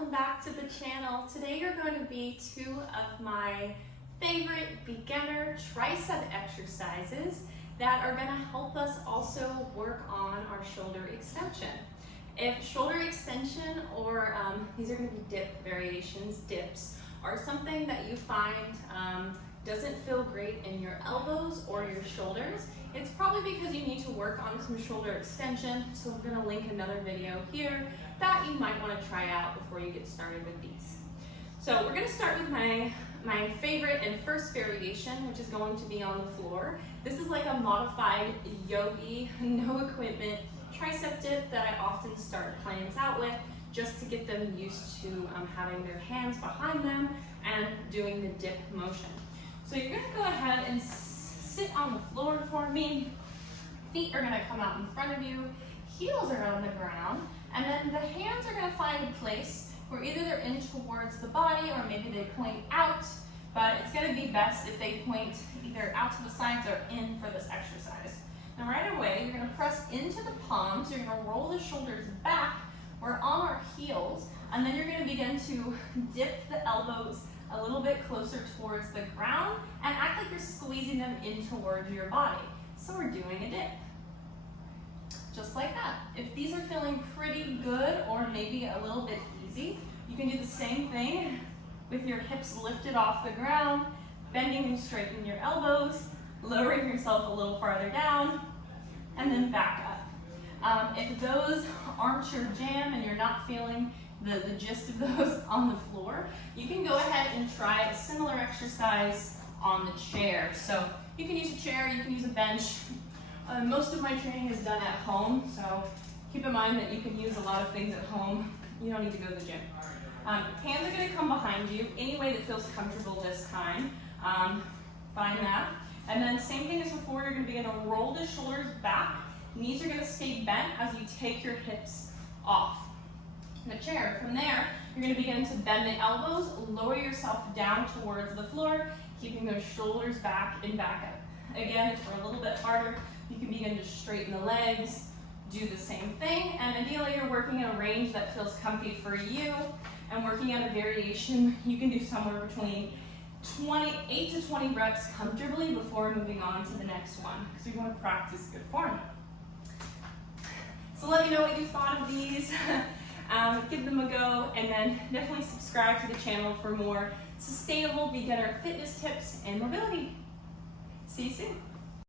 welcome back to the channel. Today are going to be two of my favorite beginner tricep exercises that are going to help us also work on our shoulder extension. If shoulder extension or these are going to be dip variations, dips, are something that you find doesn't feel great in your elbows or your shoulders, it's probably because you need to work on some shoulder extension. So I'm going to link another video here that you might want to try out before you get started with these. So we're going to start with my favorite and first variation, which is going to be on the floor. This is like a modified Yogi, no equipment tricep dip that I often start clients out with just to get them used to having their hands behind them and doing the dip motion. So you're going to go ahead and sit on the floor for me. Feet are going to come out in front of you, heels are on the ground, and then the hands are going to find a place where either they're in towards the body or maybe they point out, but it's going to be best if they point either out to the sides or in for this exercise. Now right away, you're going to press into the palms, you're going to roll the shoulders back, we're on our heels, and then you're going to begin to dip the elbows a little bit closer towards the ground and act like you're squeezing them in towards your body. So we're doing a dip. Just like that. If these are feeling pretty good or maybe a little bit easy, you can do the same thing with your hips lifted off the ground, bending and straightening your elbows, lowering yourself a little farther down, and then back up. If those aren't your jam and you're not feeling the gist of those on the floor, you can go ahead and try a similar exercise on the chair. So you can use a chair, you can use a bench. Most of my training is done at home, so keep in mind that you can use a lot of things at home. You don't need to go to the gym. Hands are going to come behind you any way that feels comfortable this time. Find that. And then same thing as before, you're going to begin to roll the shoulders back. Knees are going to stay bent as you take your hips off the chair. From there, you're going to begin to bend the elbows, lower yourself down towards the floor, keeping those shoulders back and back up. Again, if we're a little bit harder, you can begin to straighten the legs, do the same thing, and ideally you're working in a range that feels comfy for you, and working at a variation, you can do somewhere between 8 to 20 reps comfortably before moving on to the next one, because we want to practice good form. So let me know what you thought of these. Give them a go, and then definitely subscribe to the channel for more sustainable beginner fitness tips and mobility. See you soon.